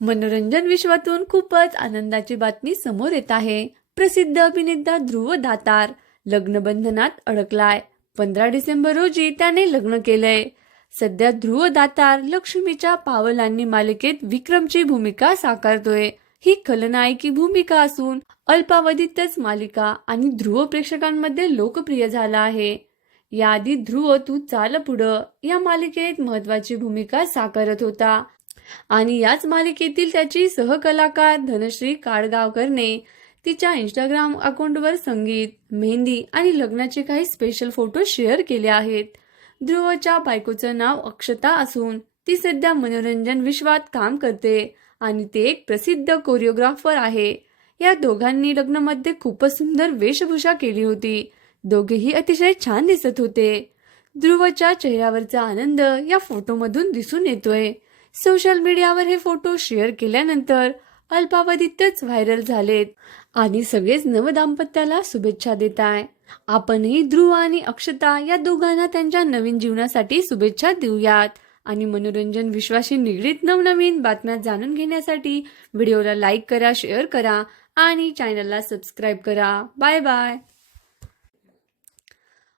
मनोरंजन विश्वातून खूपच आनंदाची बातमी समोर येत आहे. प्रसिद्ध अभिनेता ध्रुव दातार लग्नबंधनात अडकलाय. पंधरा डिसेंबर रोजी त्याने लग्न केलंय. सध्या ध्रुव दातार लक्ष्मीच्या पावलांनी मालिकेत विक्रमची भूमिका साकारतोय. ही खलनायकी भूमिका असून अल्पावधीतच मालिका आणि ध्रुव प्रेक्षकांमध्ये लोकप्रिय झाला आहे. याआधी ध्रुव तू चाल पुढं या मालिकेत महत्वाची भूमिका साकारत होता. आणि याच मालिकेतील त्याची सहकलाकार धनश्री काडगावकरने तिच्या इंस्टाग्राम अकाउंटवर संगीत मेहंदी आणि लग्नाचे काही स्पेशल फोटो शेअर केले आहेत. ध्रुवच्या बायकोचं नाव अक्षता असून ती सध्या मनोरंजन विश्वात काम करते आणि ते एक प्रसिद्ध कोरिओग्राफर आहे. या दोघांनी लग्नामध्ये खूपच सुंदर वेशभूषा केली होती. दोघेही अतिशय छान दिसत होते. ध्रुवच्या चेहऱ्यावरचा आनंद या फोटोमधून दिसून येतोय. सोशल मीडियावर हे फोटो शेअर केल्यानंतर अल्पावधीतच व्हायरल झालेत. आणि सगळेच नवदाम्पत्याला शुभेच्छा देत आहे आपणही ध्रुव आणि अक्षता या दोघांना त्यांच्या नवीन जीवनासाठी शुभेच्छा देऊयात. आणि मनोरंजन विश्वाशी निगडीत नवनवीन बातम्या जाणून घेण्यासाठी व्हिडिओला लाईक करा शेअर करा आणि चॅनलला सबस्क्राईब करा. Bye bye.